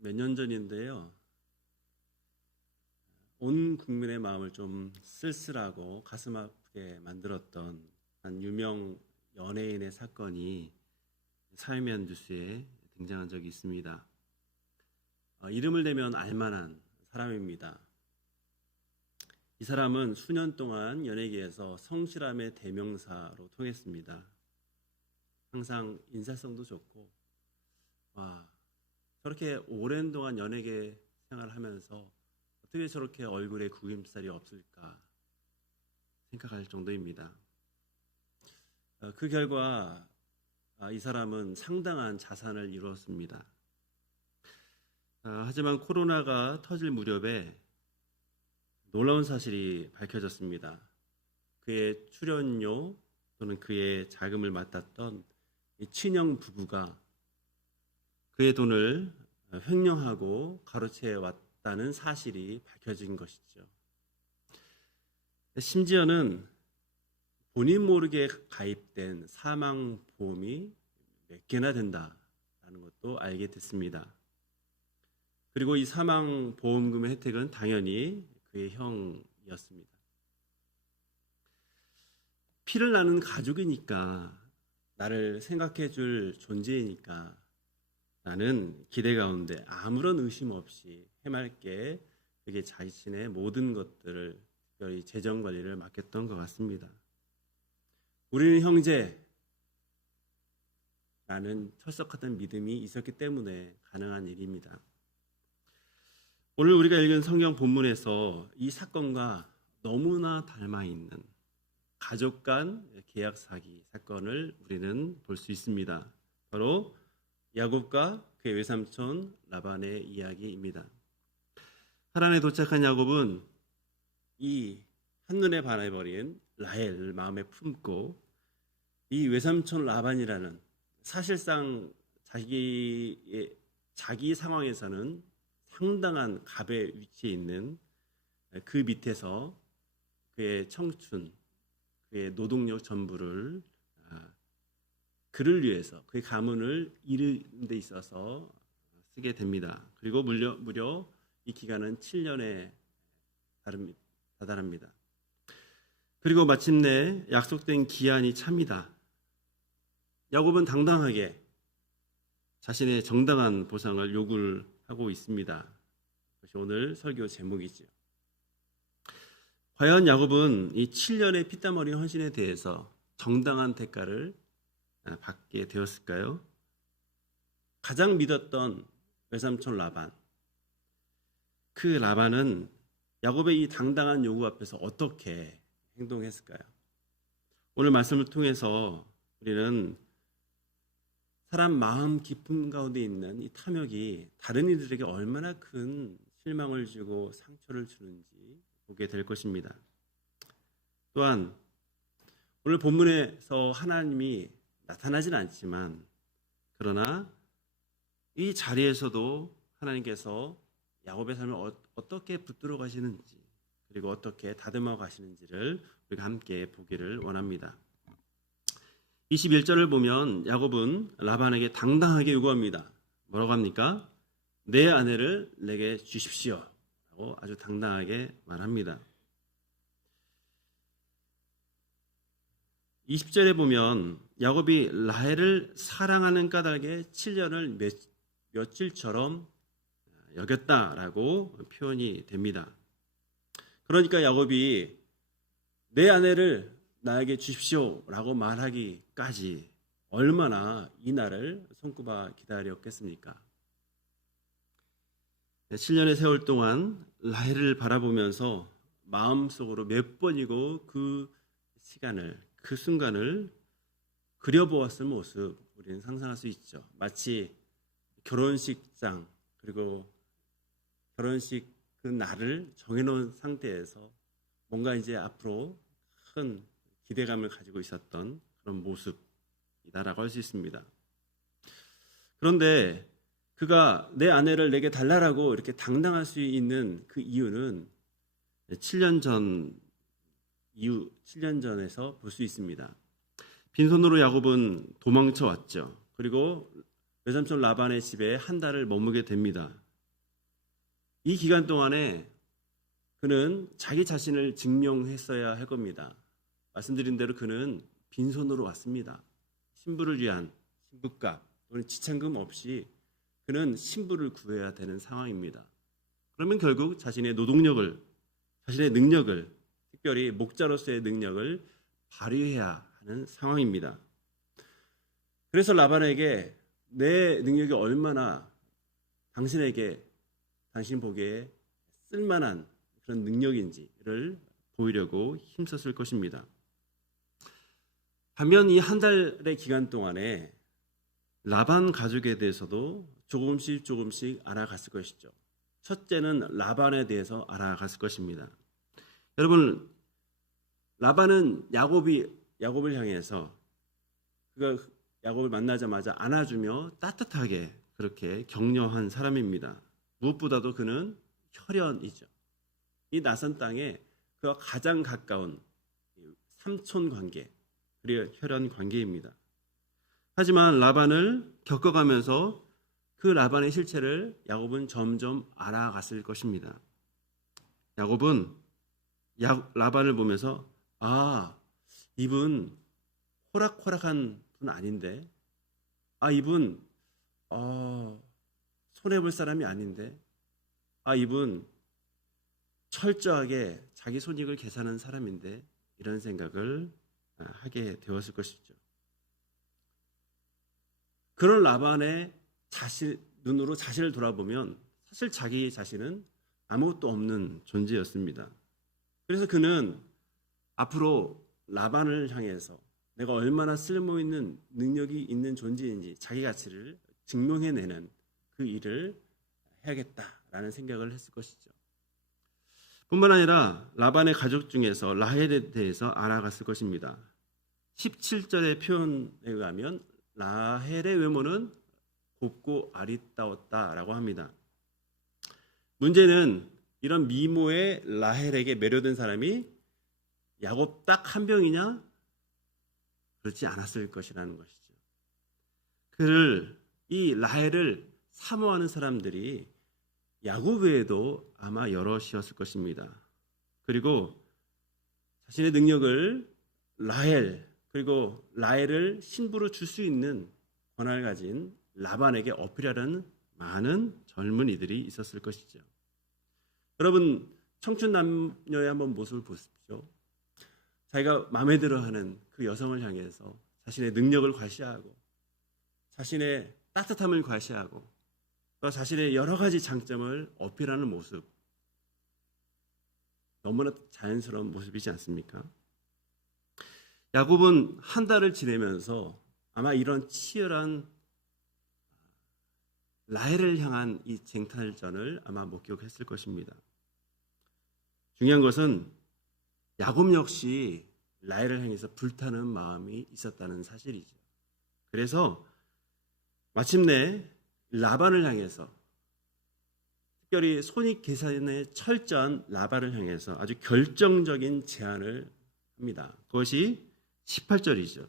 몇 년 전인데요. 온 국민의 마음을 좀 쓸쓸하고 가슴 아프게 만들었던 한 유명 연예인의 사건이 사회면 뉴스에 등장한 적이 있습니다. 이름을 대면 알만한 사람입니다. 이 사람은 수년 동안 연예계에서 성실함의 대명사로 통했습니다. 항상 인사성도 좋고, 저렇게 오랜 동안 연예계 생활을 하면서 어떻게 저렇게 얼굴에 구김살이 없을까 생각할 정도입니다. 그 결과 이 사람은 상당한 자산을 이루었습니다. 하지만 코로나가 터질 무렵에 놀라운 사실이 밝혀졌습니다. 그의 출연료 또는 그의 자금을 맡았던 이 친형 부부가 그의 돈을 횡령하고 가로채 왔다는 사실이 밝혀진 것이죠. 심지어는 본인 모르게 가입된 사망보험이 몇 개나 된다라는 것도 알게 됐습니다. 그리고 이 사망보험금의 혜택은 당연히 그의 형이었습니다. 피를 나는 가족이니까, 나를 생각해 줄 존재이니까 나는 기대 가운데 아무런 의심 없이 해맑게 그게 자신의 모든 것들을, 특별히 재정 관리를 맡겼던 것 같습니다. 우리는 형제, 라는 철석같은 믿음이 있었기 때문에 가능한 일입니다. 오늘 우리가 읽은 성경 본문에서 이 사건과 너무나 닮아 있는 가족 간 계약 사기 사건을 우리는 볼 수 있습니다. 바로 야곱과 그의 외삼촌 라반의 이야기입니다. 하란에 도착한 야곱은 이 한눈에 반해버린 라헬을 마음에 품고 이 외삼촌 라반이라는, 사실상 자기 상황에서는 상당한 갑의 위치에 있는 그 밑에서 그의 청춘, 그의 노동력 전부를 그를 위해서, 그의 가문을 이루는 데 있어서 쓰게 됩니다. 그리고 무려 이 기간은 7년에 다다릅니다. 그리고 마침내 약속된 기한이 찹니다. 야곱은 당당하게 자신의 정당한 보상을 요구를 하고 있습니다. 그것이 오늘 설교 제목이죠. 과연 야곱은 이 7년의 피땀 어린 헌신에 대해서 정당한 대가를 받게 되었을까요? 가장 믿었던 외삼촌 라반, 그 라반은 야곱의 이 당당한 요구 앞에서 어떻게 행동했을까요? 오늘 말씀을 통해서 우리는 사람 마음 깊은 가운데 있는 이 탐욕이 다른 이들에게 얼마나 큰 실망을 주고 상처를 주는지 보게 될 것입니다. 또한 오늘 본문에서 하나님이 나타나진 않지만, 그러나 이 자리에서도 하나님께서 야곱의 삶을 어떻게 붙들어 가시는지, 그리고 어떻게 다듬어 가시는지를 우리가 함께 보기를 원합니다. 21절을 보면 야곱은 라반에게 당당하게 요구합니다. 뭐라고 합니까? 내 아내를 내게 주십시오 라고 아주 당당하게 말합니다. 20절에 보면 야곱이 라헬을 사랑하는 까닭에 7년을 며칠처럼 여겼다라고 표현이 됩니다. 그러니까 야곱이 내 아내를 나에게 주십시오 라고 말하기까지 얼마나 이 날을 손꼽아 기다렸겠습니까? 7년의 세월 동안 라헬을 바라보면서 마음속으로 몇 번이고 그 시간을, 그 순간을 그려보았을 모습 우리는 상상할 수 있죠. 마치 결혼식장, 그리고 결혼식 그 날을 정해놓은 상태에서 뭔가 이제 앞으로 큰 기대감을 가지고 있었던 그런 모습이다라고 할 수 있습니다. 그런데 그가 내 아내를 내게 달라라고 이렇게 당당할 수 있는 그 이유는 7년 전에서 볼 수 있습니다. 빈손으로 야곱은 도망쳐 왔죠. 그리고 외삼촌 라반의 집에 한 달을 머무게 됩니다. 이 기간 동안에 그는 자기 자신을 증명했어야 할 겁니다. 말씀드린 대로 그는 빈손으로 왔습니다. 신부를 위한 신부값 또는 지참금 없이 그는 신부를 구해야 되는 상황입니다. 그러면 결국 자신의 노동력을, 자신의 능력을, 특별히 목자로서의 능력을 발휘해야 하는 상황입니다. 그래서 라반에게 내 능력이 얼마나 당신에게, 당신 보기에 쓸만한 그런 능력인지를 보이려고 힘썼을 것입니다. 반면 이 한 달의 기간 동안에 라반 가족에 대해서도 조금씩 알아갔을 것이죠. 첫째는 라반에 대해서 알아갔을 것입니다. 여러분, 라반은 야곱을 향해서 그가 야곱을 만나자마자 안아주며 따뜻하게 그렇게 격려한 사람입니다. 무엇보다도 그는 혈연이죠. 이 낯선 땅에 그와 가장 가까운 삼촌 관계, 그리고 혈연 관계입니다. 하지만 라반을 겪어가면서 그 라반의 실체를 야곱은 점점 알아갔을 것입니다. 야곱은 라반을 보면서 이분 호락호락한 분 아닌데, 이분 손해볼 사람이 아닌데, 이분 철저하게 자기 손익을 계산하는 사람인데, 이런 생각을 하게 되었을 것이죠. 그런 라반의 눈으로 자신을 돌아보면 사실 자기 자신은 아무것도 없는 존재였습니다. 그래서 그는 앞으로 라반을 향해서 내가 얼마나 쓸모있는 능력이 있는 존재인지 자기 가치를 증명해내는 그 일을 해야겠다라는 생각을 했을 것이죠. 뿐만 아니라 라반의 가족 중에서 라헬에 대해서 알아갔을 것입니다. 17절의 표현에 의하면 라헬의 외모는 곱고 아리따웠다라고 합니다. 문제는 이런 미모의 라헬에게 매료된 사람이 야곱 딱 한 명이냐? 그렇지 않았을 것이라는 것이죠. 이 라헬을 사모하는 사람들이 야곱 외에도 아마 여럿이었을 것입니다. 그리고 자신의 능력을 그리고 라헬을 신부로 줄 수 있는 권한을 가진 라반에게 어필하려는 많은 젊은이들이 있었을 것이죠. 여러분, 청춘 남녀의 한번 모습을 보십시오. 자기가 마음에 들어하는 그 여성을 향해서 자신의 능력을 과시하고 자신의 따뜻함을 과시하고 또 자신의 여러 가지 장점을 어필하는 모습, 너무나 자연스러운 모습이지 않습니까? 야곱은 한 달을 지내면서 아마 이런 치열한 라헬을 향한 이 쟁탈전을 아마 목격했을 것입니다. 중요한 것은 야곱 역시 라헬을 향해서 불타는 마음이 있었다는 사실이죠. 그래서 마침내 라반을 향해서, 특별히 손익 계산에 철저한 라반을 향해서 아주 결정적인 제안을 합니다. 그것이 18절이죠.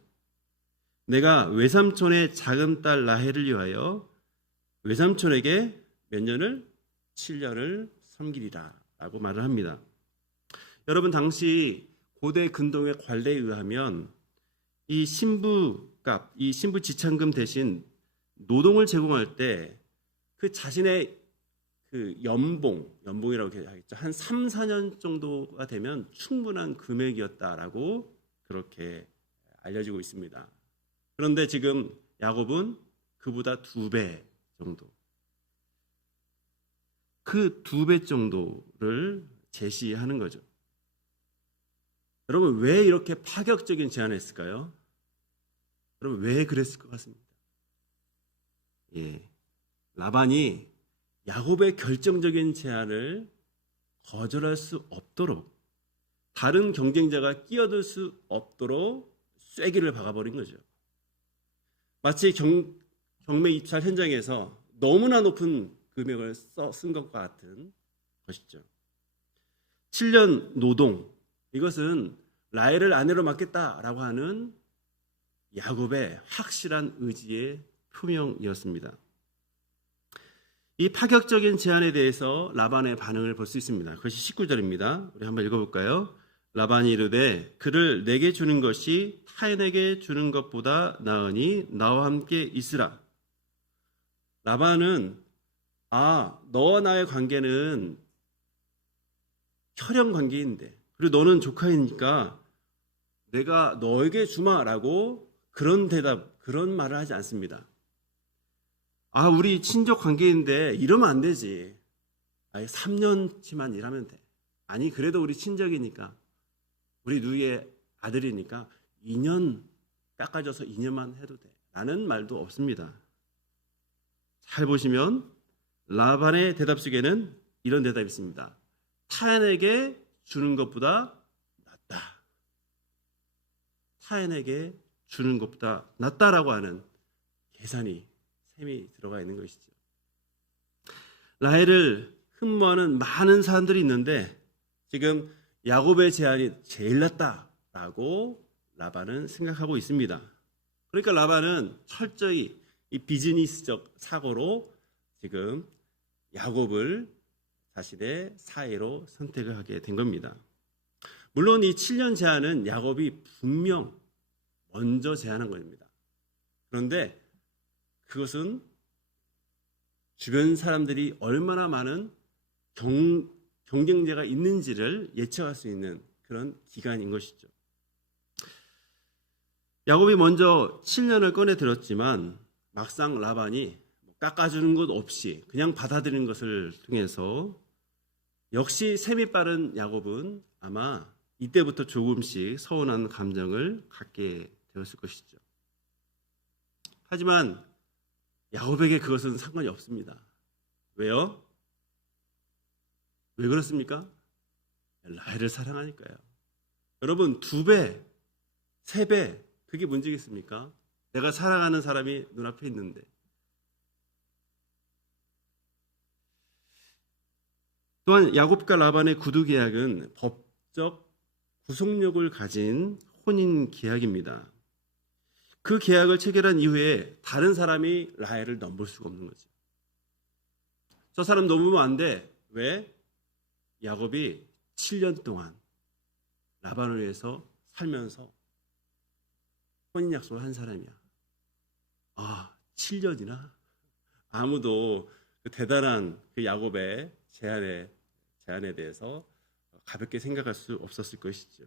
내가 외삼촌의 작은 딸 라헬을 위하여 외삼촌에게 몇 년을? 7년을 섬기리라 라고 말을 합니다. 여러분, 당시 고대 근동의 관례에 의하면 이 신부값, 이 신부 지참금 대신 노동을 제공할 때 그 자신의 그 연봉이라고 하겠죠. 한 3, 4년 정도가 되면 충분한 금액이었다라고 그렇게 알려지고 있습니다. 그런데 지금 야곱은 그보다 2배 정도, 그 2배 정도를 제시하는 거죠. 여러분, 왜 이렇게 파격적인 제안을 했을까요? 여러분, 왜 그랬을 것 같습니다. 라반이 야곱의 결정적인 제안을 거절할 수 없도록, 다른 경쟁자가 끼어들 수 없도록 쐐기를 박아버린 거죠. 마치 경매 입찰 현장에서 너무나 높은 금액을 쓴 것과 같은 것이죠. 7년 노동, 이것은 라헬을 아내로 맡겠다라고 하는 야곱의 확실한 의지의 표명이었습니다. 이 파격적인 제안에 대해서 라반의 반응을 볼 수 있습니다. 그것이 19절입니다. 우리 한번 읽어볼까요? 라반이 이르되 그를 내게 주는 것이 타인에게 주는 것보다 나으니 나와 함께 있으라. 라반은 너와 나의 관계는 혈연 관계인데, 그리고 너는 조카이니까 내가 너에게 주마라고 그런 말을 하지 않습니다. 우리 친족 관계인데 이러면 안 되지. 3년치만 일하면 돼. 아니, 그래도 우리 친족이니까, 우리 누이의 아들이니까 2년 깎아줘서 2년만 해도 돼. 라는 말도 없습니다. 잘 보시면 라반의 대답 속에는 이런 대답이 있습니다. 타인에게 주는 것보다 낫다. 타인에게 주는 것보다 낫다라고 하는 셈이 들어가 있는 것이죠. 라헬을 흠모하는 많은 사람들이 있는데 지금 야곱의 제안이 제일 낫다라고 라반은 생각하고 있습니다. 그러니까 라반은 철저히 이 비즈니스적 사고로 지금 야곱을 자신의 사이로 선택을 하게 된 겁니다. 물론 이 7년 제안은 야곱이 분명 먼저 제안한 겁니다. 그런데 그것은 주변 사람들이 얼마나 많은 경쟁자가 있는지를 예측할 수 있는 그런 기간인 것이죠. 야곱이 먼저 7년을 꺼내 들었지만 막상 라반이 깎아주는 것 없이 그냥 받아들이는 것을 통해서 역시 셈이 빠른 야곱은 아마 이때부터 조금씩 서운한 감정을 갖게 되었을 것이죠. 하지만 야곱에게 그것은 상관이 없습니다. 왜요? 왜 그렇습니까? 라헬을 사랑하니까요. 여러분, 2배, 3배, 그게 문제겠습니까? 내가 사랑하는 사람이 눈앞에 있는데. 또한 야곱과 라반의 구두 계약은 법적 구속력을 가진 혼인 계약입니다. 그 계약을 체결한 이후에 다른 사람이 라헬을 넘볼 수가 없는 거죠. 저 사람 넘으면 안 돼. 왜? 야곱이 7년 동안 라반을 위해서 살면서 혼인 약속을 한 사람이야. 7년이나? 아무도 그 대단한 그 야곱의 제안에 대해서 가볍게 생각할 수 없었을 것이죠.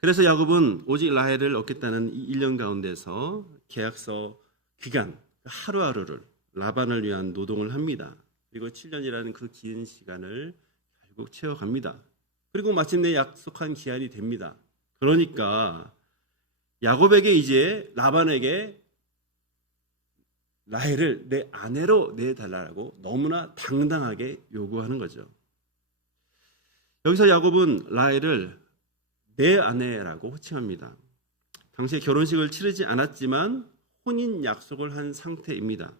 그래서 야곱은 오직 라헬을 얻겠다는 이 1년 가운데서 계약서 기간 하루하루를 라반을 위한 노동을 합니다. 그리고 7년이라는 그 긴 시간을 결국 채워갑니다. 그리고 마침내 약속한 기한이 됩니다. 그러니까 야곱에게 이제 라반에게 라헬을 내 아내로 내달라고 너무나 당당하게 요구하는 거죠. 여기서 야곱은 라헬을 내 아내라고 호칭합니다. 당시에 결혼식을 치르지 않았지만 혼인 약속을 한 상태입니다.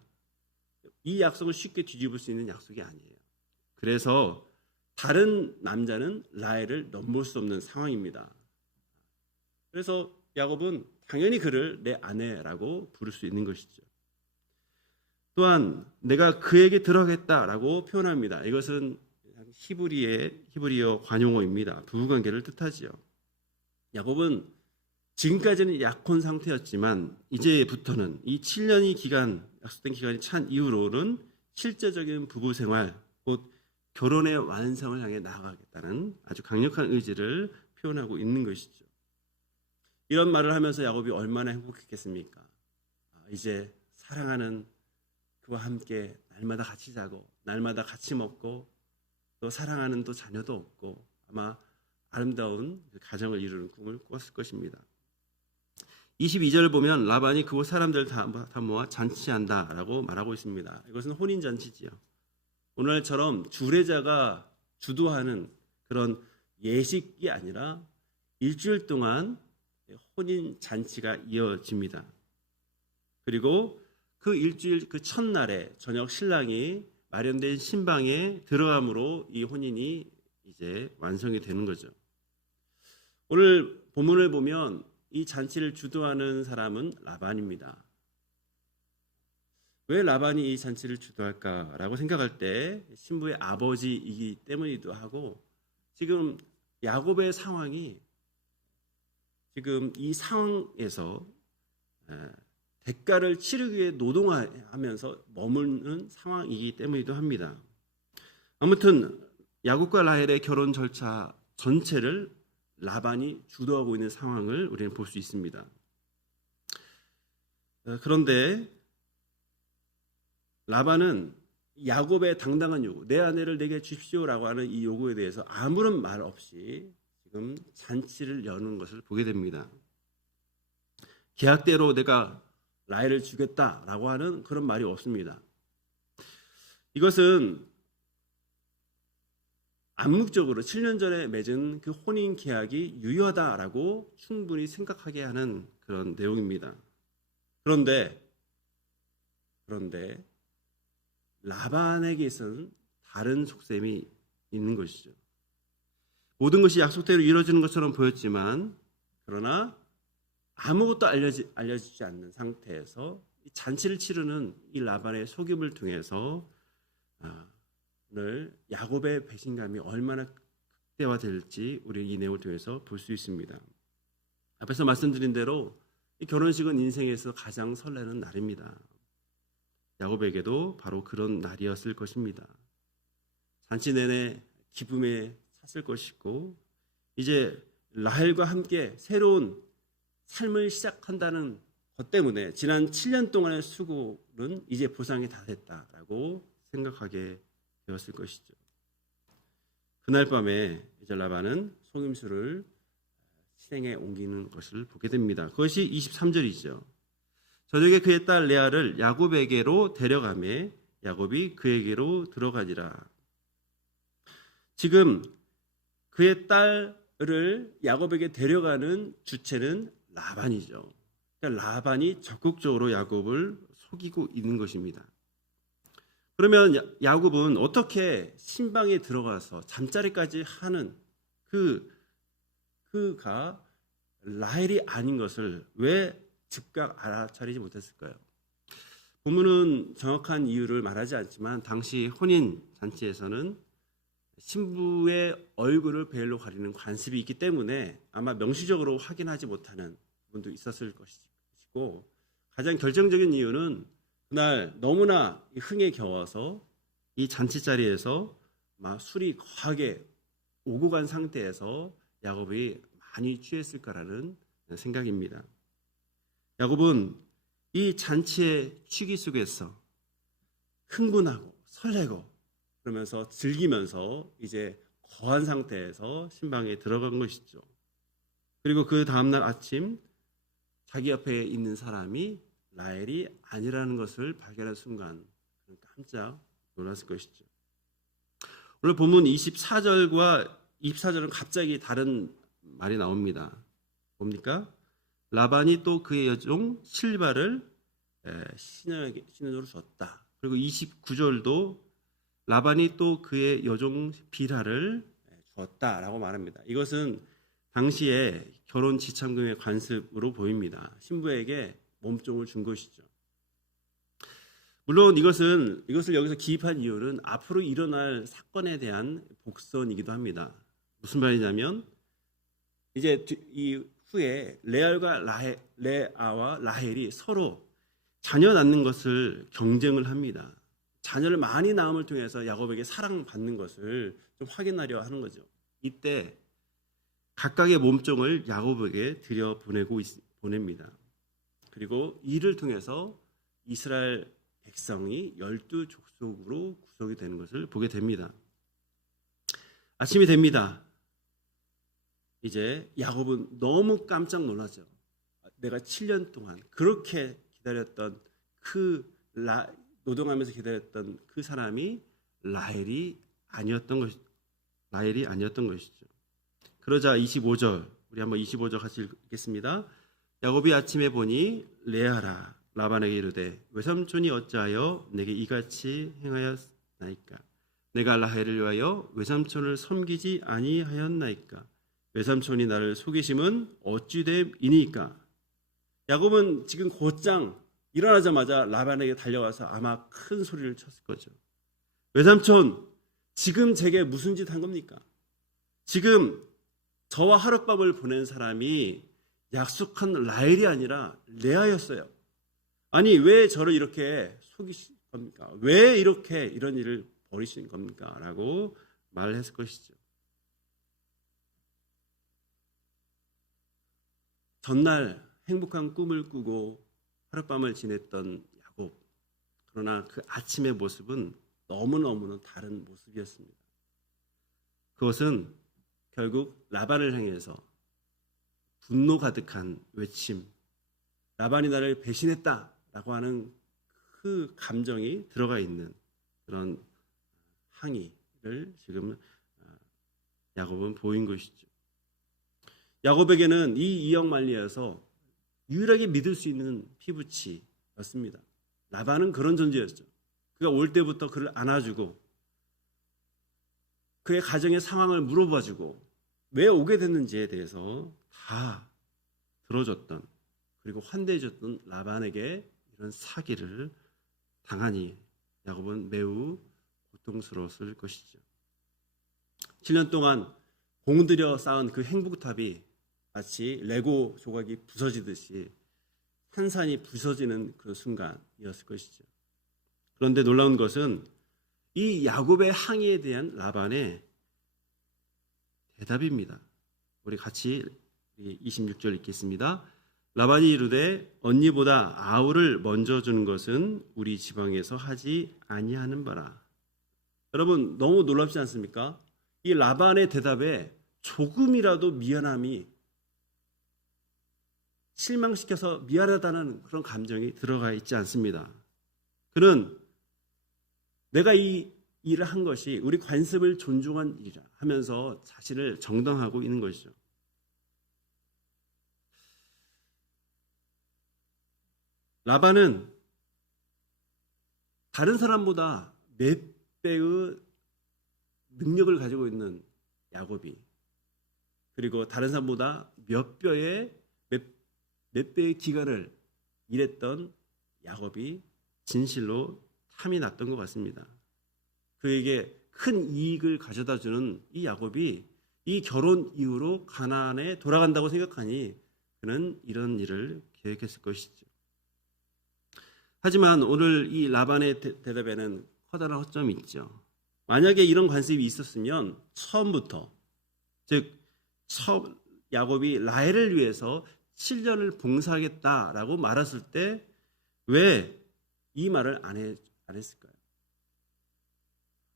이 약속을 쉽게 뒤집을 수 있는 약속이 아니에요. 그래서 다른 남자는 라헬을 넘볼 수 없는 상황입니다. 그래서 야곱은 당연히 그를 내 아내라고 부를 수 있는 것이죠. 또한 내가 그에게 들어가겠다라고 표현합니다. 이것은 히브리어 관용어입니다. 부부관계를 뜻하지요. 야곱은 지금까지는 약혼 상태였지만 이제부터는 이 7년이 약속된 기간이 찬 이후로는 실제적인 부부 생활, 곧 결혼의 완성을 향해 나아가겠다는 아주 강력한 의지를 표현하고 있는 것이죠. 이런 말을 하면서 야곱이 얼마나 행복했겠습니까? 이제 사랑하는 그와 함께 날마다 같이 자고 날마다 같이 먹고 또 사랑하는 또 자녀도 없고 아마 아름다운 가정을 이루는 꿈을 꿨을 것입니다. 22절을 보면 라반이 그곳 사람들을 다 모아 잔치한다라고 말하고 있습니다. 이것은 혼인잔치지요. 오늘처럼 주례자가 주도하는 그런 예식이 아니라 일주일 동안 혼인잔치가 이어집니다. 그리고 그 일주일 그 첫날에 저녁 신랑이 마련된 신방에 들어감으로 이 혼인이 이제 완성이 되는 거죠. 오늘 본문을 보면 이 잔치를 주도하는 사람은 라반입니다. 왜 라반이 이 잔치를 주도할까라고 생각할 때 신부의 아버지이기 때문이기도 하고 지금 야곱의 상황이 지금 이 상황에서 대가를 치르기 위해 노동하면서 머무는 상황이기 때문이기도 합니다. 아무튼 야곱과 라헬의 결혼 절차 전체를 라반이 주도하고 있는 상황을 우리는 볼 수 있습니다. 그런데 라반은 야곱의 당당한 요구, 내 아내를 내게 주십시오라고 하는 이 요구에 대해서 아무런 말 없이 지금 잔치를 여는 것을 보게 됩니다. 계약대로 내가 라헬을 주겠다라고 하는 그런 말이 없습니다. 이것은 암묵적으로 7년 전에 맺은 그 혼인 계약이 유효하다라고 충분히 생각하게 하는 그런 내용입니다. 그런데 라반에게 있어서는 다른 속셈이 있는 것이죠. 모든 것이 약속대로 이루어지는 것처럼 보였지만 그러나 아무것도 알려지지 않는 상태에서 이 잔치를 치르는 이 라반의 속임을 통해서 오늘 야곱의 배신감이 얼마나 극대화될지 우리 이 내용을 통해서 볼 수 있습니다. 앞에서 말씀드린 대로 이 결혼식은 인생에서 가장 설레는 날입니다. 야곱에게도 바로 그런 날이었을 것입니다. 잔치 내내 기쁨에 찼을 것이고 이제 라헬과 함께 새로운 삶을 시작한다는 것 때문에 지난 7년 동안의 수고는 이제 보상이 다 됐다라고 생각하게 되었을 것이죠. 그날 밤에 이제 라반은 속임수를 실행에 옮기는 것을 보게 됩니다. 그것이 23절이죠. 저녁에 그의 딸 레아를 야곱에게로 데려가매 야곱이 그에게로 들어가니라. 지금 그의 딸을 야곱에게 데려가는 주체는 라반이죠. 그러니까 라반이 적극적으로 야곱을 속이고 있는 것입니다. 그러면 야곱은 어떻게 신방에 들어가서 잠자리까지 하는 그가 라헬이 아닌 것을 왜 즉각 알아차리지 못했을까요? 본문은 정확한 이유를 말하지 않지만 당시 혼인 잔치에서는 신부의 얼굴을 베일로 가리는 관습이 있기 때문에 아마 명시적으로 확인하지 못하는 분도 있었을 것이고 가장 결정적인 이유는 그날 너무나 흥에 겨워서 이 잔치 자리에서 막 술이 거하게 오고 간 상태에서 야곱이 많이 취했을 거라는 생각입니다. 야곱은 이 잔치의 취기 속에서 흥분하고 설레고 그러면서 즐기면서 이제 거한 상태에서 신방에 들어간 것이죠. 그리고 그 다음날 아침 자기 옆에 있는 사람이 라헬이 아니라는 것을 발견한 순간 깜짝 놀랐을 것이죠. 오늘 본문 24절과 24절은 갑자기 다른 말이 나옵니다. 뭡니까? 라반이 또 그의 여종 실바를 신으로 줬다. 그리고 29절도 라반이 또 그의 여종 빌하를 주었다라고 말합니다. 이것은 당시에 결혼 지참금의 관습으로 보입니다. 신부에게 몸종을 준 것이죠. 물론 이것을 여기서 기입한 이유는 앞으로 일어날 사건에 대한 복선이기도 합니다. 무슨 말이냐면 이제 이 후에 레아와 라헬이 서로 자녀 낳는 것을 경쟁을 합니다. 자녀를 많이 낳음을 통해서 야곱에게 사랑받는 것을 좀 확인하려 하는 거죠. 이때 각각의 몸종을 야곱에게 보냅니다. 그리고 이를 통해서 이스라엘 백성이 12족속으로 구성이 되는 것을 보게 됩니다. 아침이 됩니다. 이제 야곱은 너무 깜짝 놀라죠. 내가 7년 동안 그렇게 기다렸던 노동하면서 기다렸던 그 사람이 라헬이 아니었던 것이죠. 그러자 25절, 우리 한번 25절 같이 읽겠습니다. 야곱이 아침에 보니 레아라 라반에게 이르되 외삼촌이 어찌하여 내게 이같이 행하였나이까? 내가 라헬을 위하여 외삼촌을 섬기지 아니하였나이까? 외삼촌이 나를 속이심은 어찌됨이니까? 야곱은 지금 곧장 일어나자마자 라반에게 달려가서 아마 큰 소리를 쳤을 거죠. 외삼촌, 지금 제게 무슨 짓 한 겁니까? 지금 저와 하룻밤을 보낸 사람이 약속한 라헬이 아니라 레아였어요. 아니, 왜 저를 이렇게 속이신 겁니까? 왜 이렇게 이런 일을 벌이신 겁니까? 라고 말을 했을 것이죠. 전날 행복한 꿈을 꾸고 하룻밤을 지냈던 야곱. 그러나 그 아침의 모습은 너무너무 다른 모습이었습니다. 그것은 결국 라반을 향해서 분노 가득한 외침, 라반이 나를 배신했다라고 하는 그 감정이 들어가 있는 그런 항의를 지금 야곱은 보인 것이죠. 야곱에게는 이 이역만리에서 유일하게 믿을 수 있는 피부치였습니다. 라반은 그런 존재였죠. 그가 올 때부터 그를 안아주고 그의 가정의 상황을 물어봐주고 왜 오게 됐는지에 대해서 다 들어줬던, 그리고 환대해줬던 라반에게 이런 사기를 당하니 야곱은 매우 고통스러웠을 것이죠. 7년 동안 공들여 쌓은 그 행복탑이 마치 레고 조각이 부서지듯이 산산이 부서지는 그 순간이었을 것이죠. 그런데 놀라운 것은 이 야곱의 항의에 대한 라반의 대답입니다. 우리 같이 26절 읽겠습니다. 라반이 이르되 언니보다 아우를 먼저 주는 것은 우리 지방에서 하지 아니하는 바라. 여러분, 너무 놀랍지 않습니까? 이 라반의 대답에 조금이라도 미안함이, 실망시켜서 미안하다는 그런 감정이 들어가 있지 않습니다. 그는 내가 이 일을 한 것이 우리 관습을 존중한 일이라 하면서 자신을 정당하고 있는 것이죠. 라반은 다른 사람보다 몇 배의 능력을 가지고 있는 야곱이, 그리고 다른 사람보다 몇 배의 기간을 일했던 야곱이 진실로 탐이 났던 것 같습니다. 그에게 큰 이익을 가져다 주는 이 야곱이 이 결혼 이후로 가나안에 돌아간다고 생각하니 그는 이런 일을 계획했을 것이죠. 하지만 오늘 이 라반의 대답에는 커다란 허점이 있죠. 만약에 이런 관습이 있었으면 처음부터, 즉 야곱이 라헬을 위해서 7년을 봉사하겠다라고 말했을 때 왜 이 말을 안 했을까요?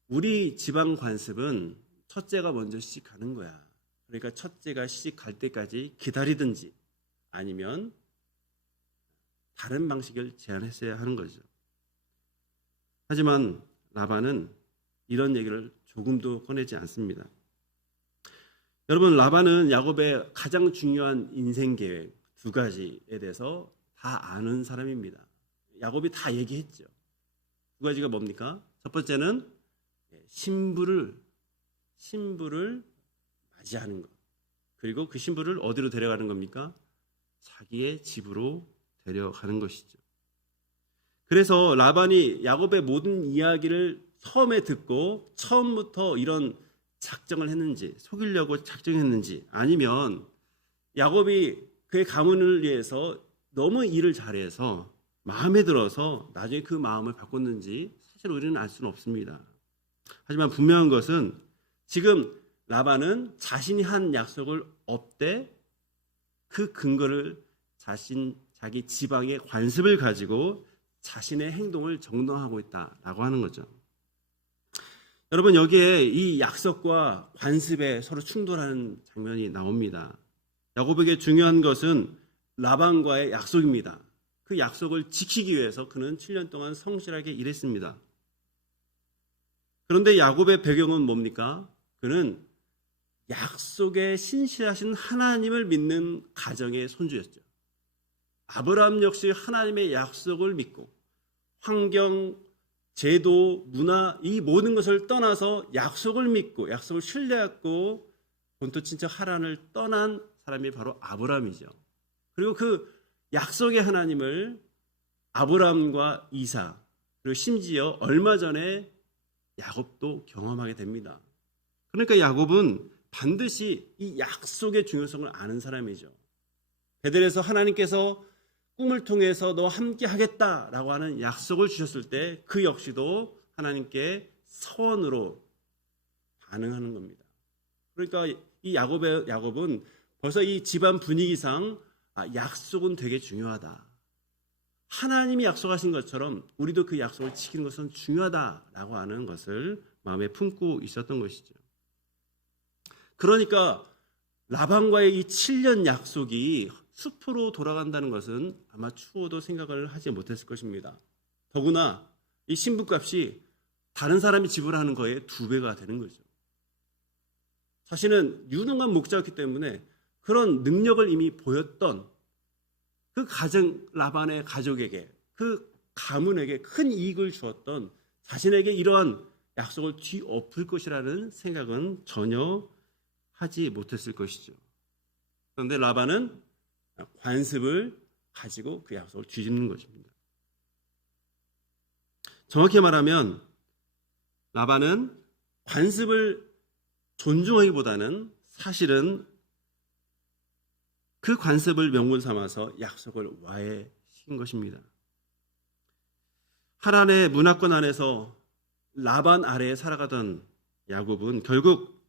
우리 집안 관습은 첫째가 먼저 시집가는 거야. 그러니까 첫째가 시집갈 때까지 기다리든지 아니면 다른 방식을 제안했어야 하는 거죠. 하지만 라반은 이런 얘기를 조금도 꺼내지 않습니다. 여러분, 라반은 야곱의 가장 중요한 인생 계획 2가지에 대해서 다 아는 사람입니다. 야곱이 다 얘기했죠. 2가지가 뭡니까? 첫 번째는 신부를 맞이하는 것. 그리고 그 신부를 어디로 데려가는 겁니까? 자기의 집으로 데려가는 것이죠. 그래서 라반이 야곱의 모든 이야기를 처음에 듣고 처음부터 이런 작정을 했는지, 속이려고 작정했는지, 아니면 야곱이 그의 가문을 위해서 너무 일을 잘해서 마음에 들어서 나중에 그 마음을 바꿨는지 사실 우리는 알 수는 없습니다. 하지만 분명한 것은 지금 라반은 자신이 한 약속을 업되 그 근거를 자기 지방의 관습을 가지고 자신의 행동을 정당화하고 있다라고 하는 거죠. 여러분, 여기에 이 약속과 관습에 서로 충돌하는 장면이 나옵니다. 야곱에게 중요한 것은 라반과의 약속입니다. 그 약속을 지키기 위해서 그는 7년 동안 성실하게 일했습니다. 그런데 야곱의 배경은 뭡니까? 그는 약속에 신실하신 하나님을 믿는 가정의 손주였죠. 아브라함 역시 하나님의 약속을 믿고 환경, 제도, 문화, 이 모든 것을 떠나서 약속을 믿고 약속을 신뢰하고 본토 친척 하란을 떠난 사람이 바로 아브라함이죠. 그리고 그 약속의 하나님을 아브라함과 이삭, 그리고 심지어 얼마 전에 야곱도 경험하게 됩니다. 그러니까 야곱은 반드시 이 약속의 중요성을 아는 사람이죠. 베델에서 하나님께서 꿈을 통해서 너와 함께 하겠다라고 하는 약속을 주셨을 때 그 역시도 하나님께 서원으로 반응하는 겁니다. 그러니까 이 야곱은 벌써 이 집안 분위기상 약속은 되게 중요하다. 하나님이 약속하신 것처럼 우리도 그 약속을 지키는 것은 중요하다라고 하는 것을 마음에 품고 있었던 것이죠. 그러니까 라반과의 이 7년 약속이 숲으로 돌아간다는 것은 아마 추호도 생각을 하지 못했을 것입니다. 더구나 이 신부값이 다른 사람이 지불하는 거에 2배가 되는 거죠. 자신은 유능한 목자였기 때문에 그런 능력을 이미 보였던 그 라반의 가족에게, 그 가문에게 큰 이익을 주었던 자신에게 이러한 약속을 뒤엎을 것이라는 생각은 전혀 하지 못했을 것이죠. 그런데 라반은 관습을 가지고 그 약속을 뒤집는 것입니다. 정확히 말하면 라반은 관습을 존중하기보다는 사실은 그 관습을 명분 삼아서 약속을 와해시킨 것입니다. 하란의 문화권 안에서 라반 아래에 살아가던 야곱은 결국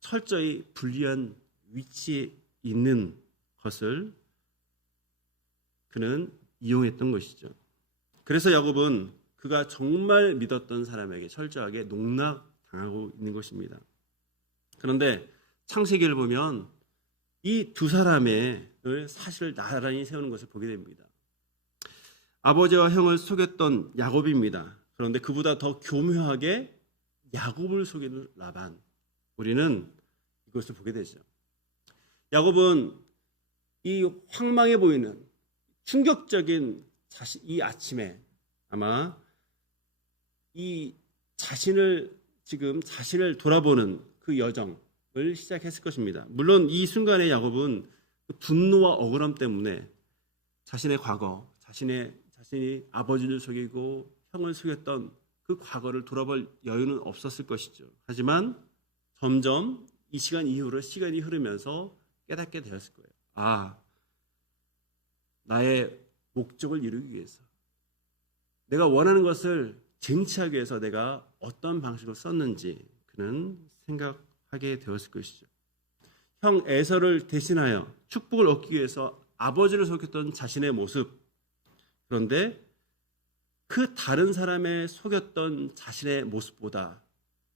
철저히 불리한 위치에 있는 것을 그는 이용했던 것이죠. 그래서 야곱은 그가 정말 믿었던 사람에게 철저하게 농락당하고 있는 것입니다. 그런데 창세기를 보면 이 2사람의 사실을 나란히 세우는 것을 보게 됩니다. 아버지와 형을 속였던 야곱입니다. 그런데 그보다 더 교묘하게 야곱을 속이는 라반. 우리는 이것을 보게 되죠. 야곱은 이 황망해 보이는 충격적인 이 아침에 아마 이 자신을 돌아보는 그 여정을 시작했을 것입니다. 물론 이 순간에 야곱은 분노와 억울함 때문에 자신의 과거, 자신이 아버지를 속이고 형을 속였던 그 과거를 돌아볼 여유는 없었을 것이죠. 하지만 점점 이 시간 이후로 시간이 흐르면서 깨닫게 되었을 거예요. 나의 목적을 이루기 위해서, 내가 원하는 것을 쟁취하기 위해서 내가 어떤 방식으로 썼는지 그는 생각하게 되었을 것이죠. 형 에서를 대신하여 축복을 얻기 위해서 아버지를 속였던 자신의 모습, 그런데 그 다른 사람의 속였던 자신의 모습보다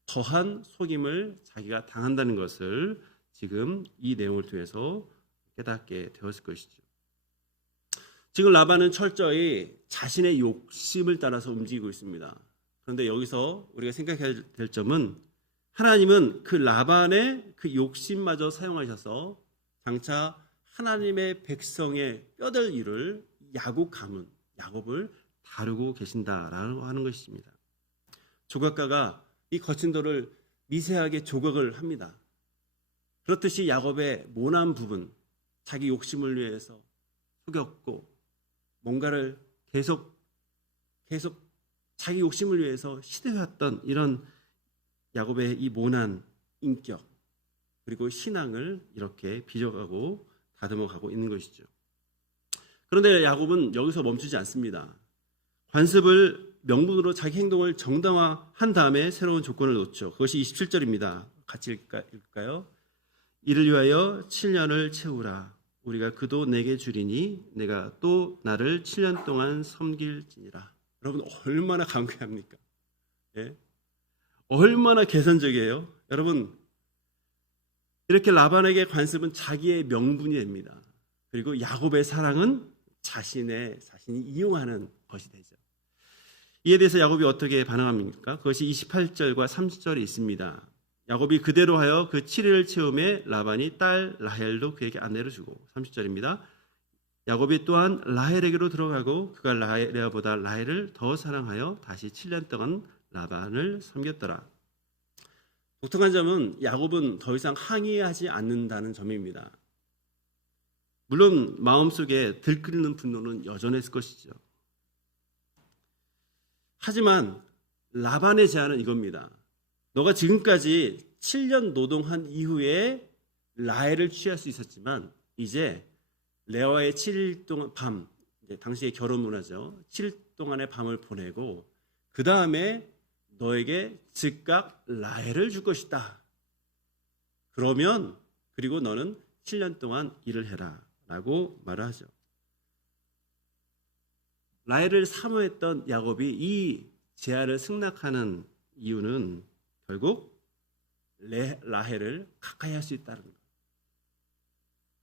더한 속임을 자기가 당한다는 것을 지금 이 내용을 통해서 깨닫게 되었을 것이죠. 지금 라반은 철저히 자신의 욕심을 따라서 움직이고 있습니다. 그런데 여기서 우리가 생각해야 될 점은 하나님은 그 라반의 그 욕심마저 사용하셔서 장차 하나님의 백성의 뼈될 일을 야곱을 다루고 계신다라고 하는 것입니다. 조각가가 이 거친 돌을 미세하게 조각을 합니다. 그렇듯이 야곱의 모난 부분, 자기 욕심을 위해서 속였고 뭔가를 계속 자기 욕심을 위해서 시도해왔던 이런 야곱의 이 모난 인격 그리고 신앙을 이렇게 빚어가고 다듬어가고 있는 것이죠. 그런데 야곱은 여기서 멈추지 않습니다. 관습을 명분으로 자기 행동을 정당화한 다음에 새로운 조건을 놓죠. 그것이 27절입니다. 같이 읽을까요? 이를 위하여 7년을 채우라. 우리가 그도 내게 주리니 내가 또 나를 7년 동안 섬길지니라. 여러분 얼마나 감개합니까? 예? 얼마나 계산적이에요? 여러분 이렇게 라반에게 관습은 자기의 명분이 됩니다. 그리고 야곱의 사랑은 자신이 이용하는 것이 되죠. 이에 대해서 야곱이 어떻게 반응합니까? 그것이 28절과 30절에 있습니다. 야곱이 그대로 하여 그 7일을 채움에 라반이 딸 라헬도 그에게 아내를 주고 30절입니다. 야곱이 또한 라헬에게로 들어가고 그가 레아보다 라헬을 더 사랑하여 다시 7년 동안 라반을 섬겼더라. 독특한 점은 야곱은 더 이상 항의하지 않는다는 점입니다. 물론 마음속에 들끓는 분노는 여전했을 것이죠. 하지만 라반의 제안은 이겁니다. 너가 지금까지 7년 노동한 이후에 라헬을 취할 수 있었지만 이제 레아와의 7일 동안 밤, 당시의 결혼 문화죠. 7일 동안의 밤을 보내고 그 다음에 너에게 즉각 라헬을 줄 것이다. 그러면 그리고 너는 7년 동안 일을 해라 라고 말을 하죠. 라헬을 사모했던 야곱이 이 제안을 승낙하는 이유는 결국 라헬을 가까이 할 수 있다는 것.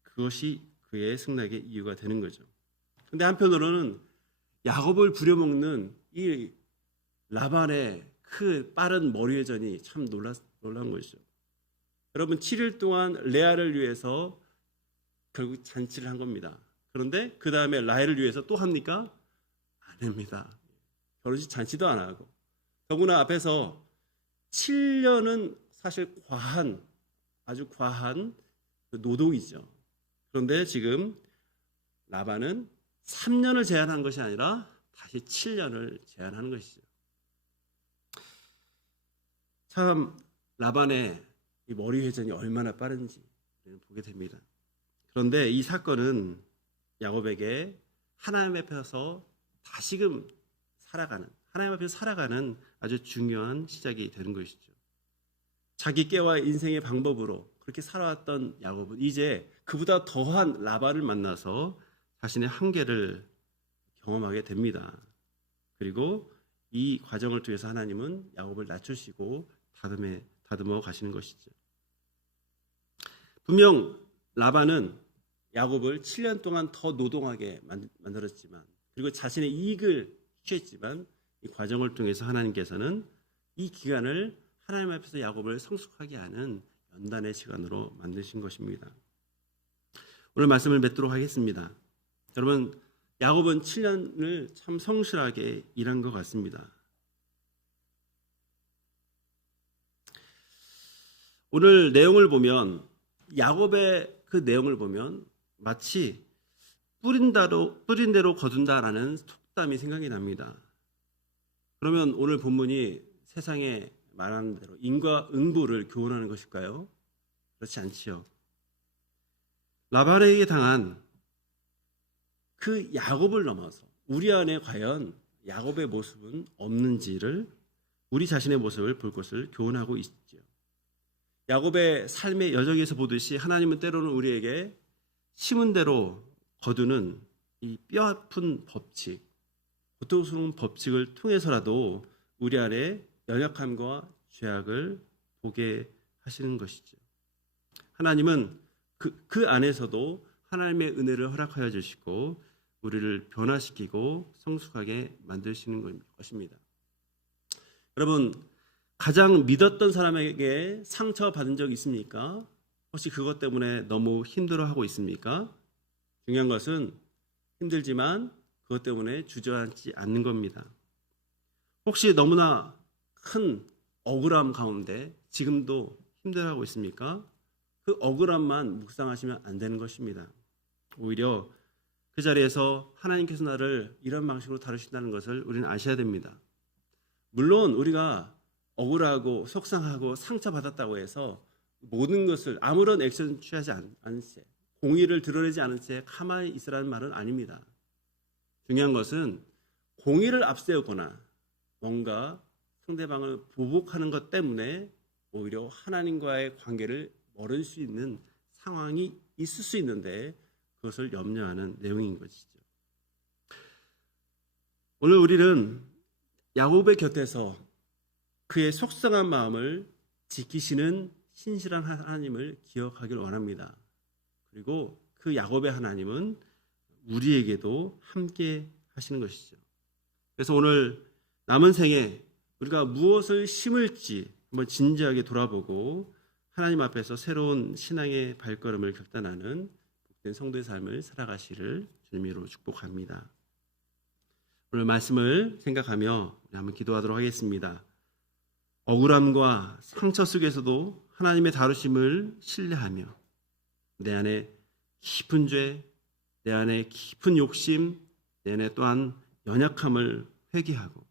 그것이 그의 승낙의 이유가 되는 거죠. 그런데 한편으로는 야곱을 부려먹는 이 라반의 그 빠른 머리 회전이 참 놀라운 것이죠. 여러분 7일 동안 레아를 위해서 결국 잔치를 한 겁니다. 그런데 그 다음에 라헬을 위해서 또 합니까? 안 합니다. 결혼식 잔치도 안 하고. 더구나 앞에서 7년은 사실 아주 과한 노동이죠. 그런데 지금 라반은 3년을 제한한 것이 아니라 다시 7년을 제한하는 것이죠. 참 라반의 이 머리 회전이 얼마나 빠른지 보게 됩니다. 그런데 이 사건은 야곱에게 하나님 앞에서 다시금 하나님 앞에서 살아가는 아주 중요한 시작이 되는 것이죠. 자기 깨와 인생의 방법으로 그렇게 살아왔던 야곱은 이제 그보다 더한 라반을 만나서 자신의 한계를 경험하게 됩니다. 그리고 이 과정을 통해서 하나님은 야곱을 낮추시고 다듬어 가시는 것이죠. 분명 라반은 야곱을 7년 동안 더 노동하게 만들었지만 그리고 자신의 이익을 취했지만 이 과정을 통해서 하나님께서는 이 기간을 하나님 앞에서 야곱을 성숙하게 하는 연단의 시간으로 만드신 것입니다. 오늘 말씀을 맺도록 하겠습니다. 여러분, 야곱은 7년을 참 성실하게 일한 것 같습니다. 오늘 내용을 보면 야곱의 그 내용을 보면 마치 뿌린 대로 거둔다라는 속담이 생각이 납니다. 그러면 오늘 본문이 세상에 말하는 대로 인과응보를 교훈하는 것일까요? 그렇지 않지요. 라반에게 당한 그 야곱을 넘어서 우리 안에 과연 야곱의 모습은 없는지를 우리 자신의 모습을 볼 것을 교훈하고 있죠. 야곱의 삶의 여정에서 보듯이 하나님은 때로는 우리에게 심은 대로 거두는 이 뼈아픈 법칙, 고통스러운 법칙을 통해서라도 우리 안에 연약함과 죄악을 보게 하시는 것이죠. 하나님은 그 안에서도 하나님의 은혜를 허락하여 주시고 우리를 변화시키고 성숙하게 만드시는 것입니다. 여러분, 가장 믿었던 사람에게 상처받은 적 있습니까? 혹시 그것 때문에 너무 힘들어하고 있습니까? 중요한 것은 힘들지만 그것 때문에 주저앉지 않는 겁니다. 혹시 너무나 큰 억울함 가운데 지금도 힘들어하고 있습니까? 그 억울함만 묵상하시면 안 되는 것입니다. 오히려 그 자리에서 하나님께서 나를 이런 방식으로 다루신다는 것을 우리는 아셔야 됩니다. 물론 우리가 억울하고 속상하고 상처받았다고 해서 모든 것을 아무런 액션 취하지 않은 채 공의를 드러내지 않은 채 가만히 있으라는 말은 아닙니다. 중요한 것은 공의를 앞세우거나 뭔가 상대방을 보복하는 것 때문에 오히려 하나님과의 관계를 멀을 수 있는 상황이 있을 수 있는데 그것을 염려하는 내용인 것이죠. 오늘 우리는 야곱의 곁에서 그의 속상한 마음을 지키시는 신실한 하나님을 기억하길 원합니다. 그리고 그 야곱의 하나님은 우리에게도 함께 하시는 것이죠. 그래서 오늘 남은 생에 우리가 무엇을 심을지 한번 진지하게 돌아보고 하나님 앞에서 새로운 신앙의 발걸음을 결단하는 복된 성도의 삶을 살아가시를 주님으로 축복합니다. 오늘 말씀을 생각하며 한번 기도하도록 하겠습니다. 억울함과 상처 속에서도 하나님의 다루심을 신뢰하며 내 안에 깊은 죄, 내 안에 깊은 욕심, 내 안에 또한 연약함을 회개하고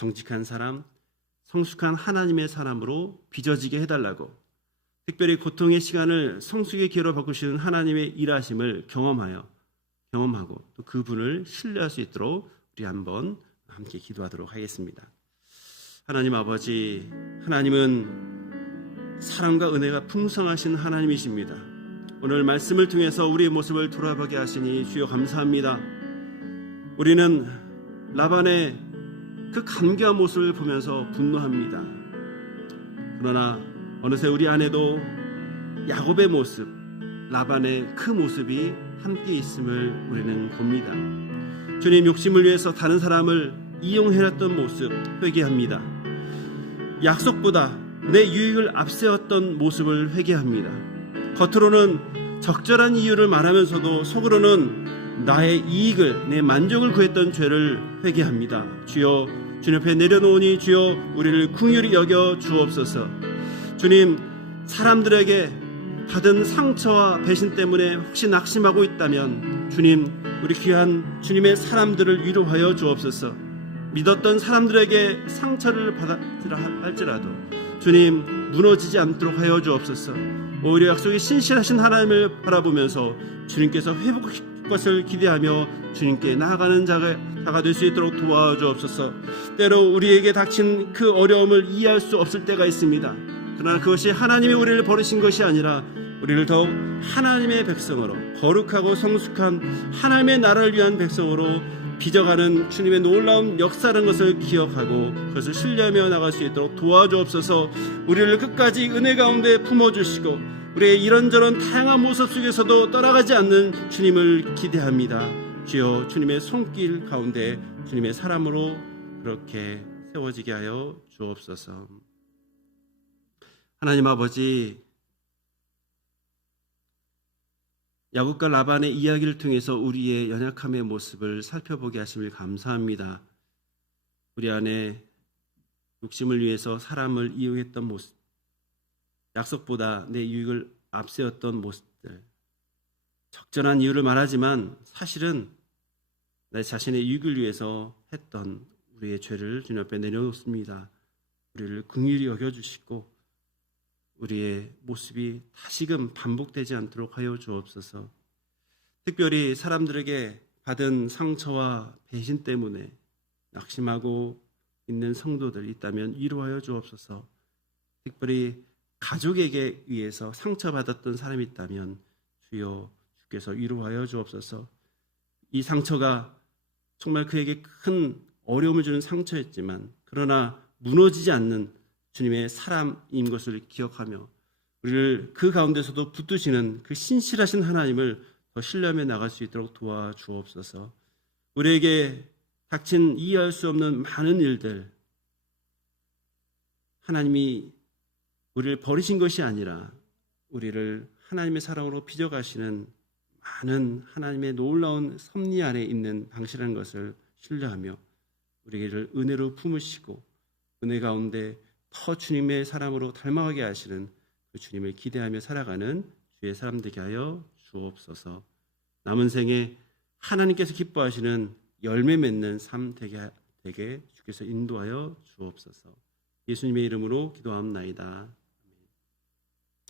정직한 사람, 성숙한 하나님의 사람으로 빚어지게 해달라고, 특별히 고통의 시간을 성숙의 기회로 바꾸시는 하나님의 일하심을 경험하고 또 그분을 신뢰할 수 있도록 우리 한번 함께 기도하도록 하겠습니다. 하나님 아버지, 하나님은 사랑과 은혜가 풍성하신 하나님이십니다. 오늘 말씀을 통해서 우리의 모습을 돌아보게 하시니 주여 감사합니다. 우리는 라반의 그 간교한 모습을 보면서 분노합니다. 그러나 어느새 우리 안에도 야곱의 모습, 라반의 그 모습이 함께 있음을 우리는 봅니다. 주님, 욕심을 위해서 다른 사람을 이용해왔던 모습 회개합니다. 약속보다 내 유익을 앞세웠던 모습을 회개합니다. 겉으로는 적절한 이유를 말하면서도 속으로는 나의 이익을, 내 만족을 구했던 죄를 회개합니다. 주여, 주님 앞에 내려놓으니 주여 우리를 긍휼히 여겨 주옵소서. 주님, 사람들에게 받은 상처와 배신 때문에 혹시 낙심하고 있다면 주님, 우리 귀한 주님의 사람들을 위로하여 주옵소서. 믿었던 사람들에게 상처를 받았으라 할지라도 주님, 무너지지 않도록 하여 주옵소서. 오히려 약속이 신실하신 하나님을 바라보면서 주님께서 회복하실 것을 기대하며 주님께 나아가는 자가 될 수 있도록 도와주옵소서. 때로 우리에게 닥친 그 어려움을 이해할 수 없을 때가 있습니다. 그러나 그것이 하나님이 우리를 버리신 것이 아니라 우리를 더욱 하나님의 백성으로, 거룩하고 성숙한 하나님의 나라를 위한 백성으로 빚어가는 주님의 놀라운 역사라는 것을 기억하고 그것을 신뢰하며 나갈 수 있도록 도와주옵소서. 우리를 끝까지 은혜 가운데 품어주시고 우리의 이런저런 다양한 모습 속에서도 떠나가지 않는 주님을 기대합니다. 주여, 주님의 손길 가운데 주님의 사람으로 그렇게 세워지게 하여 주옵소서. 하나님 아버지, 야곱과 라반의 이야기를 통해서 우리의 연약함의 모습을 살펴보게 하심을 감사합니다. 우리 안에 욕심을 위해서 사람을 이용했던 모습, 약속보다 내 유익을 앞세웠던 모습들, 적절한 이유를 말하지만 사실은 내 자신의 유익을 위해서 했던 우리의 죄를 주님 앞에 내려놓습니다. 우리를 긍휼히 여겨주시고 우리의 모습이 다시금 반복되지 않도록 하여 주옵소서. 특별히 사람들에게 받은 상처와 배신 때문에 낙심하고 있는 성도들 있다면 위로하여 주옵소서. 특별히 가족에게 의해서 상처받았던 사람이 있다면 주여, 주께서 위로하여 주옵소서. 이 상처가 정말 그에게 큰 어려움을 주는 상처였지만 그러나 무너지지 않는 주님의 사람인 것을 기억하며 우리를 그 가운데서도 붙드시는 그 신실하신 하나님을 더 신뢰하며 나갈 수 있도록 도와주옵소서. 우리에게 닥친 이해할 수 없는 많은 일들, 하나님이 우리를 버리신 것이 아니라 우리를 하나님의 사랑으로 빚어가시는 많은 하나님의 놀라운 섭리 안에 있는 당신이라는 것을 신뢰하며 우리를 은혜로 품으시고 은혜 가운데 더 주님의 사랑으로 닮아가게 하시는 그 주님을 기대하며 살아가는 주의 사람 되게 하여 주옵소서. 남은 생에 하나님께서 기뻐하시는 열매 맺는 삶 되게 주께서 인도하여 주옵소서. 예수님의 이름으로 기도합나이다.